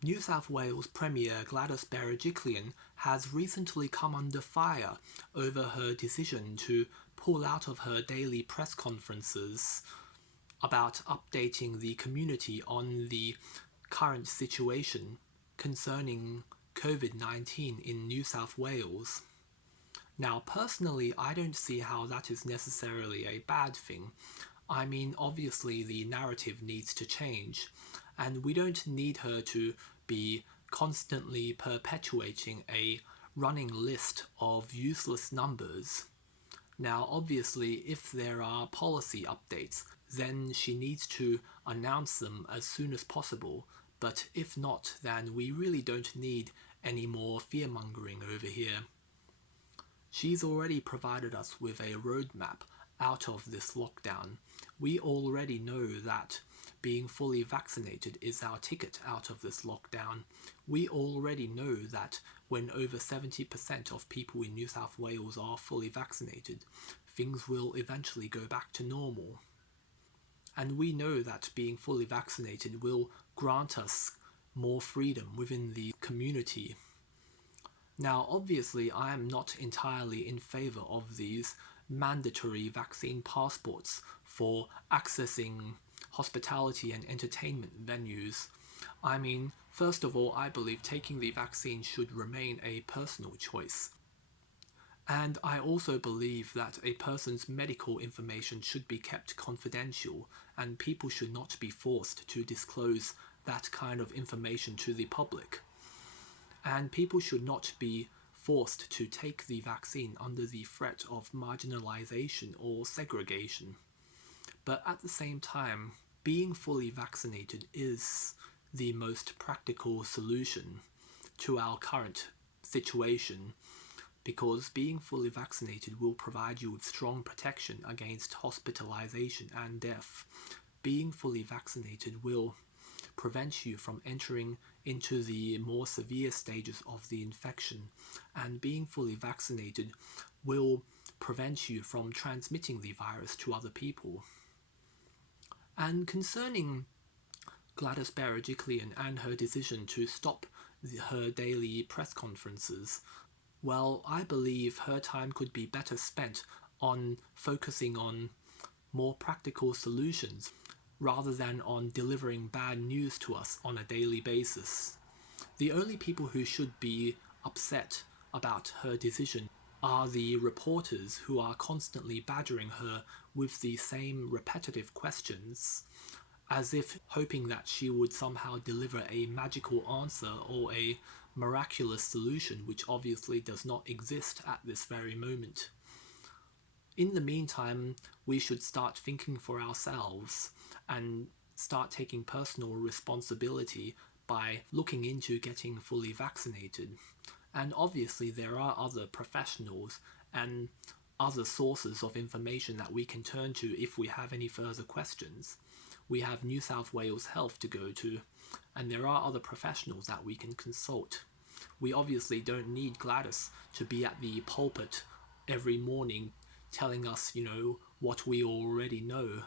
New South Wales Premier Gladys Berejiklian has recently come under fire over her decision to pull out of her daily press conferences about updating the community on the current situation concerning COVID-19 in New South Wales. Now, personally, I don't see how that is necessarily a bad thing. I mean, obviously, the narrative needs to change, and we don't need her to be constantly perpetuating a running list of useless numbers. Now, obviously, if there are policy updates, then she needs to announce them as soon as possible, but if not, then we really don't need any more fear-mongering over here. She's already provided us with a roadmap out of this lockdown. We already know that being fully vaccinated is our ticket out of this lockdown. We already know that when over 70% of people in New South Wales are fully vaccinated, things will eventually go back to normal. And we know that being fully vaccinated will grant us more freedom within the community. Now, obviously, I am not entirely in favour of these mandatory vaccine passports for accessing hospitality and entertainment venues. I mean, first of all, I believe taking the vaccine should remain a personal choice. And I also believe that a person's medical information should be kept confidential, and people should not be forced to disclose that kind of information to the public. And people should not be forced to take the vaccine under the threat of marginalization or segregation. But at the same time, being fully vaccinated is the most practical solution to our current situation, because being fully vaccinated will provide you with strong protection against hospitalization and death. Being fully vaccinated will prevent you from entering into the more severe stages of the infection, and being fully vaccinated will prevent you from transmitting the virus to other people. And concerning Gladys Berejiklian and her decision to stop her daily press conferences, well, I believe her time could be better spent on focusing on more practical solutions rather than on delivering bad news to us on a daily basis. The only people who should be upset about her decision are the reporters who are constantly badgering her with the same repetitive questions, as if hoping that she would somehow deliver a magical answer or a miraculous solution, which obviously does not exist at this very moment. In the meantime, we should start thinking for ourselves and start taking personal responsibility by looking into getting fully vaccinated. And obviously there are other professionals and other sources of information that we can turn to if we have any further questions. We have New South Wales Health to go to, and there are other professionals that we can consult. We obviously don't need Gladys to be at the pulpit every morning telling us, what we already know.